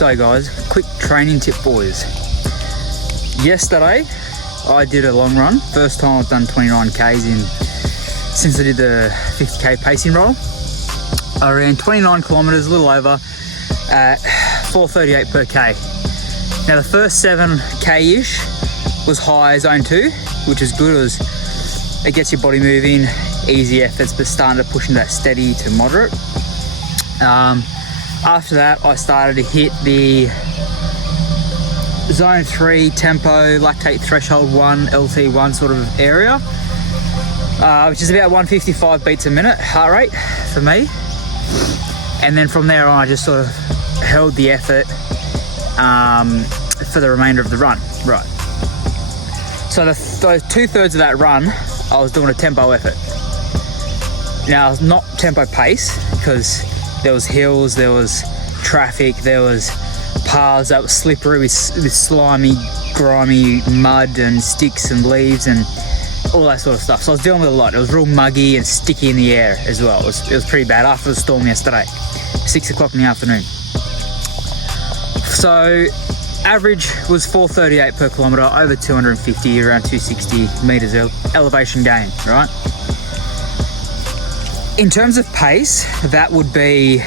So guys, quick training tip boys. Yesterday I did a long run. First time I've done 29 Ks since I did the 50K pacing roll. I ran 29 kilometers, a little over, at 4:38 per K. Now the first 7K-ish was high zone 2, which is good as it gets your body moving, easy efforts, but starting to push into that steady to moderate. After that, I started to hit the zone 3 tempo lactate threshold 1 Lt1 sort of area, which is about 155 beats a minute heart rate for me. And then from there on, I just sort of held the effort for the remainder of the run. Right. So those 2/3 of that run, I was doing a tempo effort. Now, not tempo pace, because there was hills, there was traffic, there was paths that were slippery with slimy, grimy mud and sticks and leaves and all that sort of stuff. So I was dealing with a lot. It was real muggy and sticky in the air as well. It was pretty bad after the storm yesterday, 6 o'clock in the afternoon. So average was 4:38 per kilometre, over 250, around 260 metres elevation gain, right? In terms of pace, that would be,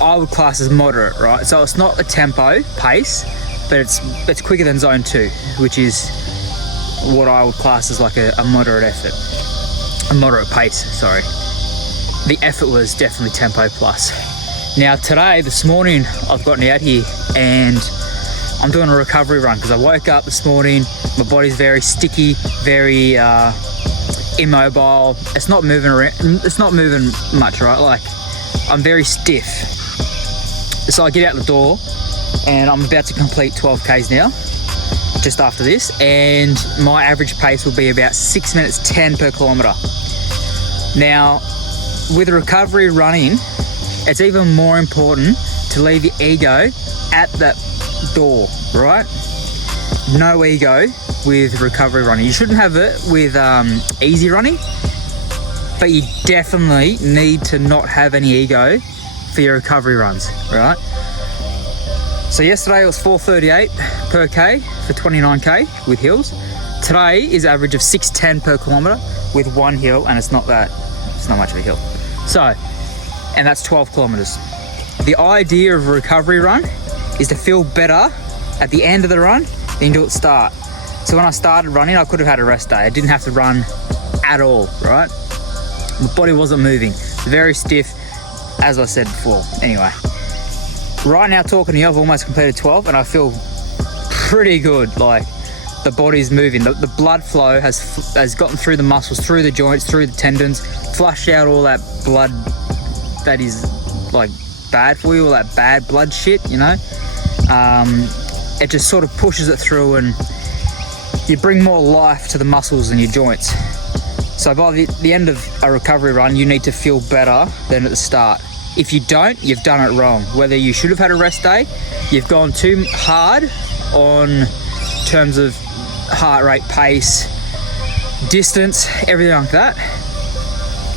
I would class as moderate, right? So it's not a tempo pace, but it's quicker than zone 2, which is what I would class as like a moderate effort, a moderate pace, sorry. The effort was definitely tempo plus. Now this morning, I've gotten out here and I'm doing a recovery run because I woke up this morning, my body's very sticky, very immobile. It's not moving around, it's not moving much, right? Like, I'm very stiff. So I get out the door and I'm about to complete 12 Ks now, just after this, and my average pace will be about 6 minutes 10 per kilometre. Now, with recovery running, it's even more important to leave your ego at that door, right? No ego with recovery running. You shouldn't have it with easy running, but you definitely need to not have any ego for your recovery runs, right? So yesterday it was 4:38 per K for 29K with hills. Today is average of 6:10 per kilometre with one hill, and it's not much of a hill. So, and that's 12 kilometres. The idea of a recovery run is to feel better at the end of the run than you do at the start. So when I started running, I could have had a rest day. I didn't have to run at all, right? My body wasn't moving. Very stiff, as I said before. Anyway, right now talking to you, I've almost completed 12 and I feel pretty good. Like, the body's moving. The blood flow has gotten through the muscles, through the joints, through the tendons, flushed out all that blood that is like bad for you, all that bad blood shit, you know? It just sort of pushes it through and you bring more life to the muscles and your joints. So by the end of a recovery run, you need to feel better than at the start. If you don't, you've done it wrong. Whether you should have had a rest day, you've gone too hard on terms of heart rate, pace, distance, everything like that,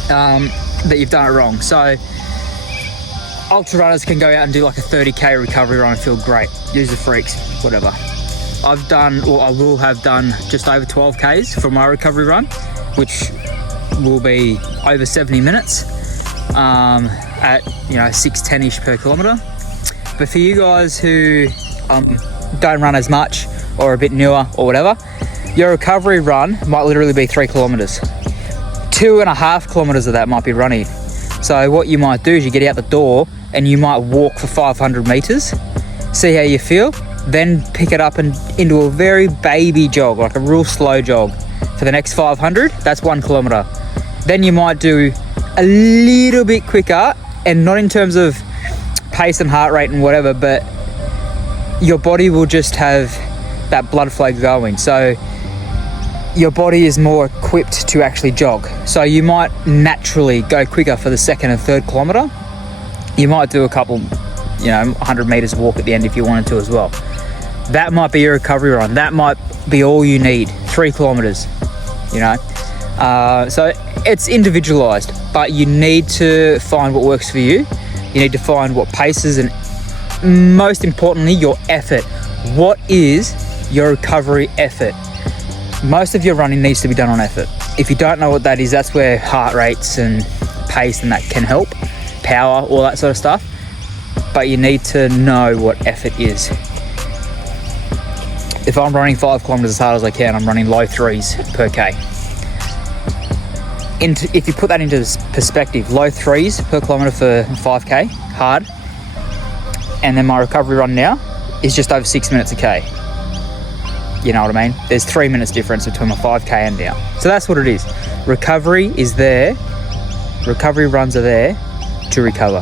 that you've done it wrong. So ultra runners can go out and do like a 30K recovery run and feel great. Use the freaks, whatever. I've done, or I will have done, just over 12 Ks for my recovery run, which will be over 70 minutes at 6:10-ish per kilometre. But for you guys who don't run as much or are a bit newer or whatever, your recovery run might literally be 3 kilometres. 2.5 kilometres of that might be running. So what you might do is you get out the door and you might walk for 500 metres, see how you feel, then pick it up and into a very baby jog, like a real slow jog for the next 500. That's 1 kilometre. Then you might do a little bit quicker, and not in terms of pace and heart rate and whatever, but your body will just have that blood flow going. So your body is more equipped to actually jog. So you might naturally go quicker for the 2nd and 3rd kilometre. You might do a couple, 100 metres walk at the end if you wanted to as well. That might be your recovery run. That might be all you need, 3 kilometres, So it's individualised, but you need to find what works for you. You need to find what paces and most importantly, your effort. What is your recovery effort? Most of your running needs to be done on effort. If you don't know what that is, that's where heart rates and pace and that can help, power, all that sort of stuff. But you need to know what effort is. If I'm running 5 kilometers as hard as I can, I'm running low 3s per K. If you put that into perspective, low 3s per kilometer for 5K, hard, and then my recovery run now is just over 6 minutes a K. You know what I mean? There's 3 minutes difference between my 5K and now. So that's what it is. Recovery is there. Recovery runs are there to recover.